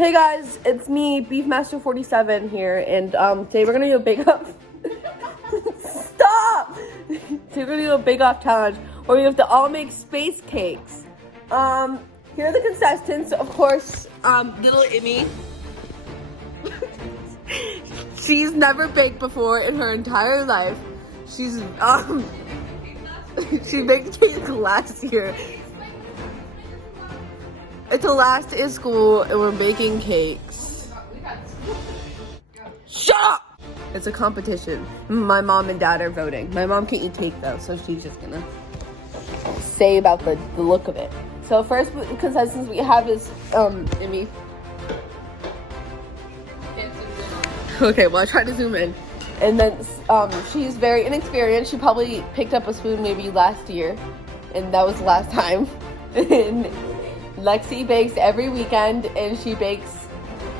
Hey guys, it's me, Beefmaster47 here, and today we're gonna do a bake off. Stop! Today we're gonna do a bake off challenge where we have to all make space cakes. Here are the contestants. Of course, little Immy. She's never baked before in her entire life. She's she baked cake last year. It's the last day of school and we're baking cakes. Shut up! It's a competition. My mom and dad are voting. My mom can't eat cake though, so she's just gonna say about the look of it. So first contestants we have is Immy. Okay, well I tried to zoom in. And then she's very inexperienced. She probably picked up a spoon maybe last year. And that was the last time. And Lexi bakes every weekend and she bakes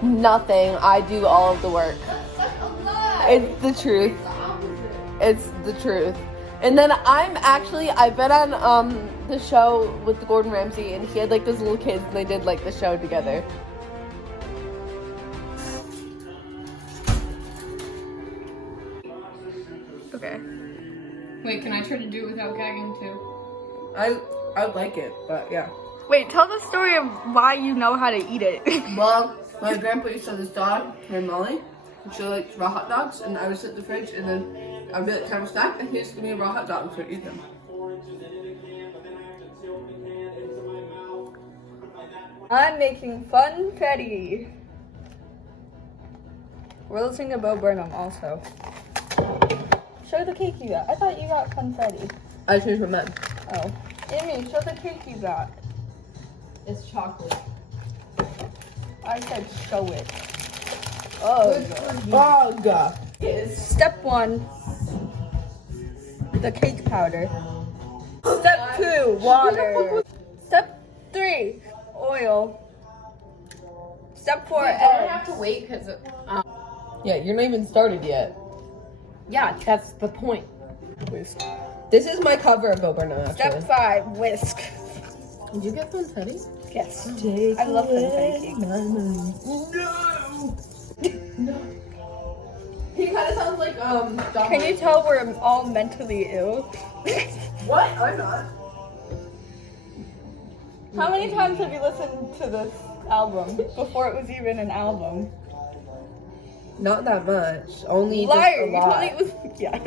nothing. I do all of the work. That's such a lie. It's the truth. It's the opposite. It's the truth. And then I've been on the show with the Gordon Ramsay and he had like those little kids and they did like the show together. Okay. Wait, can I try to do it without gagging too? I like it, but yeah. Wait, tell the story of why you know how to eat it. Well, my grandpa used to have this dog named Molly, and she liked raw hot dogs, and I would sit in the fridge, and then I'd be like, "Can I have a snack?" And he used to give me a raw hot dog, so I'd eat them. I'm making funfetti. We're listening to Burnham also. Show the cake you got. I thought you got funfetti. I changed my mind. Oh. Amy, show the cake you got. It's chocolate. I said show it. Oh. Bug. Step 1. The cake powder. Step 2. Water. Step 3. Oil. Step 4. I Eggs. have to wait because Yeah, you're not even started yet. yeah, that's the point. Whisk. This is my cover of Bo Burnham, actually. Step 5. Whisk. Did you get funfetti? Yes. I love funfetti cake. No. No. He kind of sounds like John Can you tell we're all mentally ill? What? I'm not. How many times have you listened to this album before it was even an album? Not that much. Only Liar! just a You lot. told me it was. Yeah.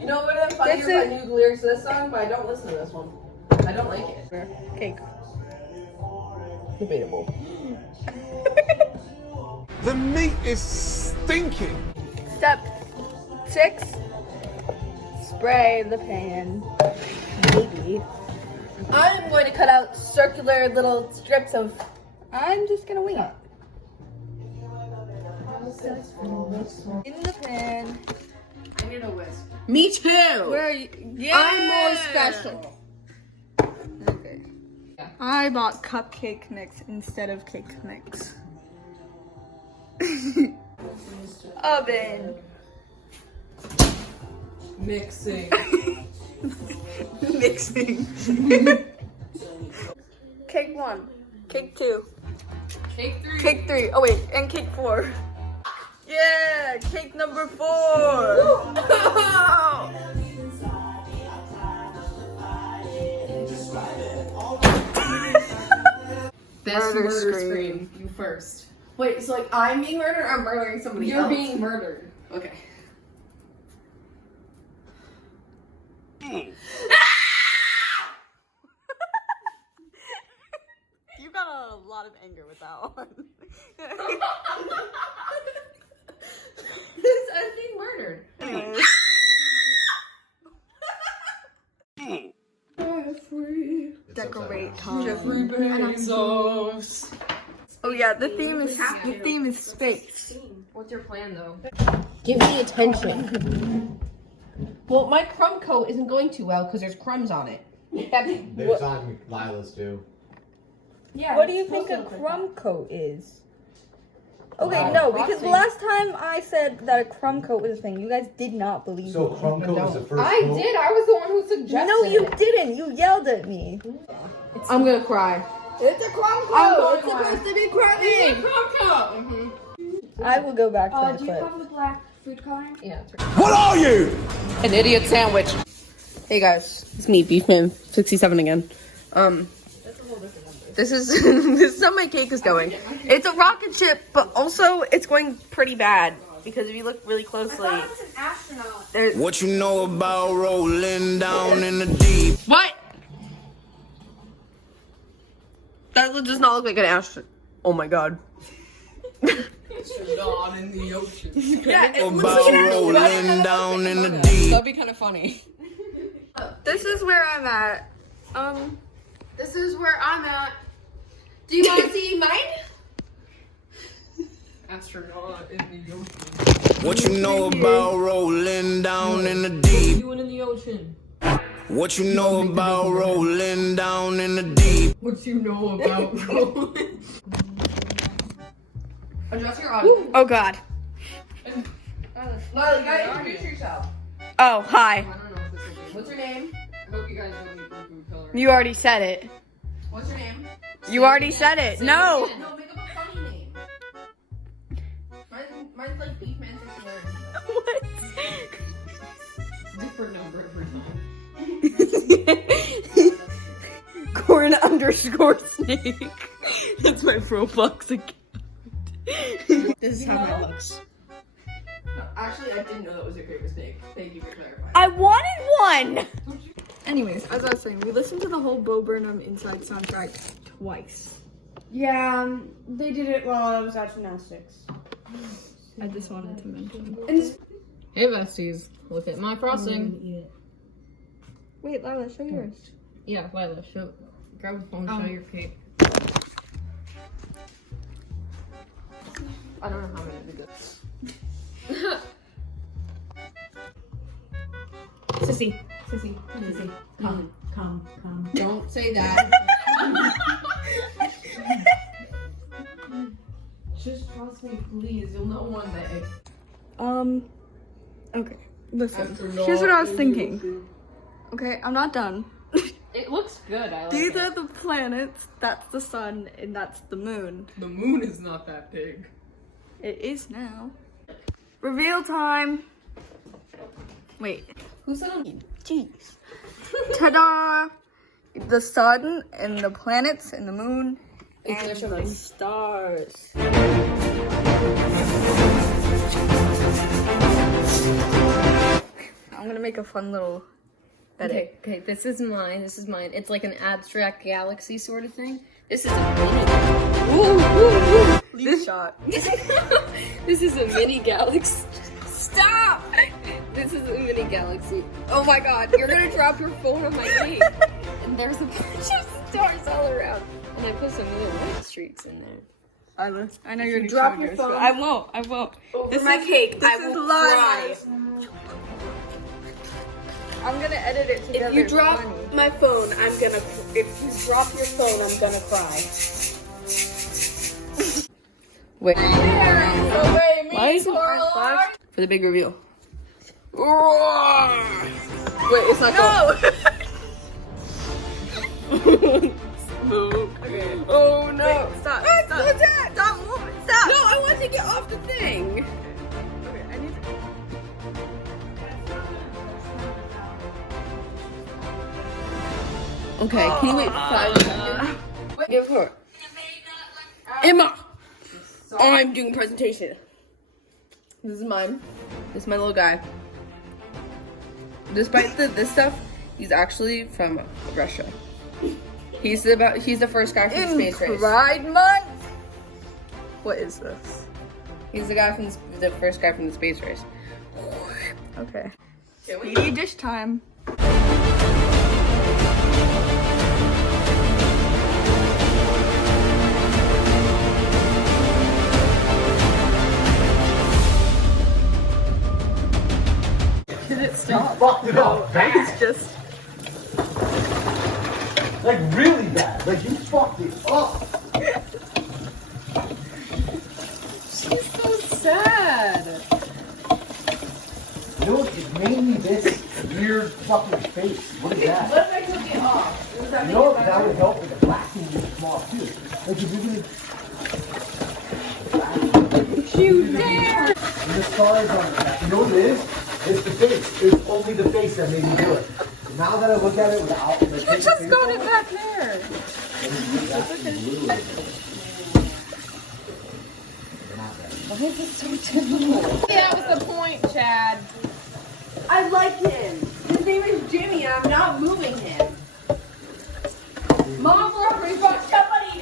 You know what would have been funnier This if I is- knew the lyrics to this song, but I don't listen to this one. I don't like it. Cake. Debatable. The meat is stinking. Step 6. Spray the pan. Baby. I'm going to cut out circular little strips of. I'm just gonna wing it. In the pan. I need a whisk. Me too. Where are you? Yeah. I'm more special. Okay. I bought cupcake mix instead of cake mix. Oven. Mixing. Mixing. Cake 1. Cake 2. Cake 3. Cake 3. Oh wait, and cake 4. Yeah, cake number 4. Best Murder murder scream. scream. You first. Wait, so like I'm being murdered or I'm murdering somebody You're else? being murdered. Okay. You got a lot of anger with that one. I'm being murdered. Decorate Tom. Jeffrey Bezos. Oh yeah, the theme is space. What's your plan though? Give me attention. Well, my crumb coat isn't going too well because there's crumbs on it. There's on Lila's too. Yeah. What do you think a crumb coat is? Okay, no, because the last time I said that a crumb coat was a thing, you guys did not believe So me. crumb coat is the first I coat? did. I was the one who suggested. No, you it. didn't. You yelled at me. I'm gonna cry. It's a crumb coat. It's supposed to be crummy. I will go back to the Do you clip. have the black food coloring? Yeah. What are you? An idiot sandwich. Hey guys, it's me, Beefman67 again. This is this is how my cake is going. It's a rocket ship, but also it's going pretty bad because if you look really closely, It's an astronaut. there's What you know about rolling down in the deep? what? That does not look like an astronaut. Oh my god. Showdown in the ocean. Yeah, it looks About like an rolling astronaut. down in the deep. That'd be kind of funny. This is where I'm at. This is where I'm at. Do you want to see mine? Astronaut in the ocean. What you know about rolling down in the deep? Doing in the ocean. What you know about rolling down in the deep? What you know about rolling? Adjust your audio. Oh god. Lily, you gotta introduce yourself. Oh, hi. I don't know if this will be. What's your name? I hope you guys don't need food coloring. You already said it. What's your name? You already said it. No. No, make up a funny name. Mine's like Beefman69. What? Different number every time. Corn_snake. That's my Roblox account. This is how mine looks. Actually, I didn't know that was your favorite snake. Thank you for clarifying. I wanted one. Anyways, as I was saying, we listened to the whole Bo Burnham Inside soundtrack twice. Yeah, they did it while I was at gymnastics. I just wanted to mention. Hey besties, look at my frosting. Wait, Lila, show yours. Yeah, Lila, grab a phone, show your cake. I don't know how many to do this. Sissy, come. Don't say that. Just trust me, please. You'll know one day. Okay. Listen, here's what I was thinking. Okay, I'm not done. It looks good, I like These it. are the planets, that's the sun, and that's the moon. The moon is not that big. It is now. Reveal time. Wait. Who said I'm Jeez. Ta-da! The sun and the planets and the moon and the stars. I'm gonna make a fun little edit. Okay, this is mine. It's like an abstract galaxy sort of thing. This is a This shot. This is a mini galaxy. Stop! This is a mini galaxy. Oh my god, you're gonna drop your phone on my knee. And there's a bunch of stars all around. And I put some little white streaks in there. I know you're gonna drop show your yours, phone but I won't. over my cake? This I is will live. cry. I'm gonna edit it together. If you drop funny. my phone, I'm gonna. If you drop your phone, I'm gonna cry. Wait. Why is for the big reveal? Wait, it's not. No. Okay. Oh no! Wait, stop! Stop moving! Stop! No, I want to get off the thing. Okay, I need to. Okay, can you wait 5 seconds? Give her. Emma! I'm doing a presentation. This is mine. This is my little guy. Despite this stuff, he's actually from Russia. He's the first guy from the space race. Pride Month. What is this? He's the guy from the first guy from the space race. Okay. Speedy dish time. Did it stop? Fucked it up bad. It's just. Like really bad. Like you fucked it up. She's so sad. You know, it made me this weird fucking face. What is that? What if I took it off? You know, that would help with the black. small too. Like if you're gonna You dare! and the stars on it. You know what it is? It's the face. It's only the face that made me do it. Now that I look at it without the You just got it back there. That was the point, Chad. I like him. His name is Jimmy, and I'm not moving him. Mom, look, we brought somebody.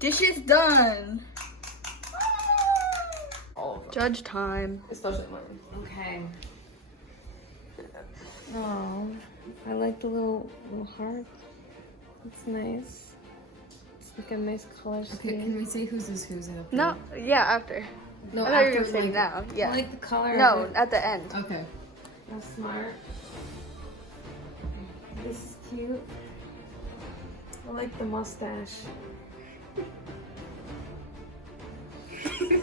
Dishes done. Judge time. Especially mine. Okay. Oh, I like the little heart. It's nice. It's like a nice color scheme. Okay, can we see whose is whose? After? No, yeah, after. No, I thought you were after, gonna say like, now. Yeah. I like the color. No, of it. at the end. Okay. That's smart. This is cute. I like the mustache. Okay.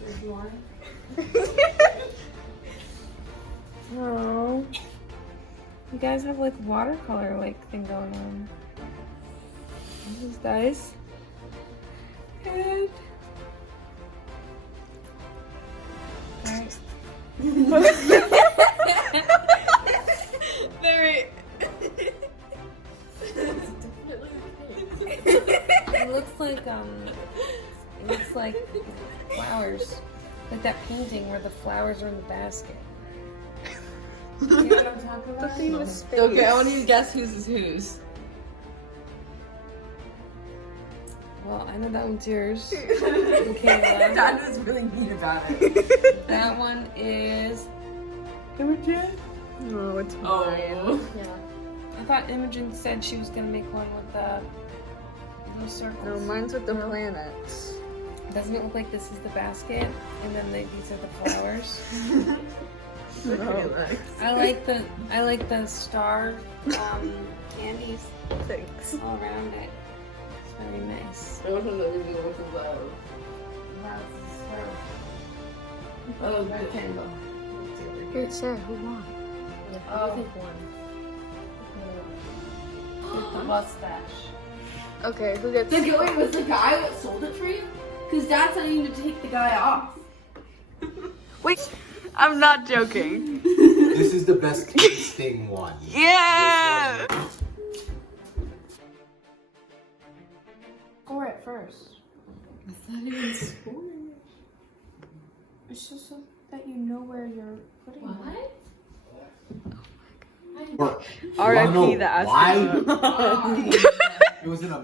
There's more. Oh, you guys have like watercolor like thing going on. This is nice. Good. Alright. Very. It looks like flowers. Like that painting where the flowers are in the basket. You know what I'm talking about? Okay, I want you to guess whose is whose. Well, I know that one's yours. Okay, Dad was really mean about it. that one is. No, it's mine. Oh. I thought Imogen said she was gonna make one with the those circles. No, mine's with the planets. Doesn't it look like this is the basket, and then these are the flowers? No. I like the star candies Thanks. all around it. It's very nice. I want him to leave you with the love. Oh, good. Candle. Here, Sarah, who won? I think one. With the mustache. Okay, who gets? Wait, was the guy that sold it for you? Because Dad said you need to take the guy off. Wait, I'm not joking. This is the best tasting one. Yeah. Score it first. It's not even scoring. It's just so that you know where you're putting it. R.I.P. the Why? astronaut. It was in a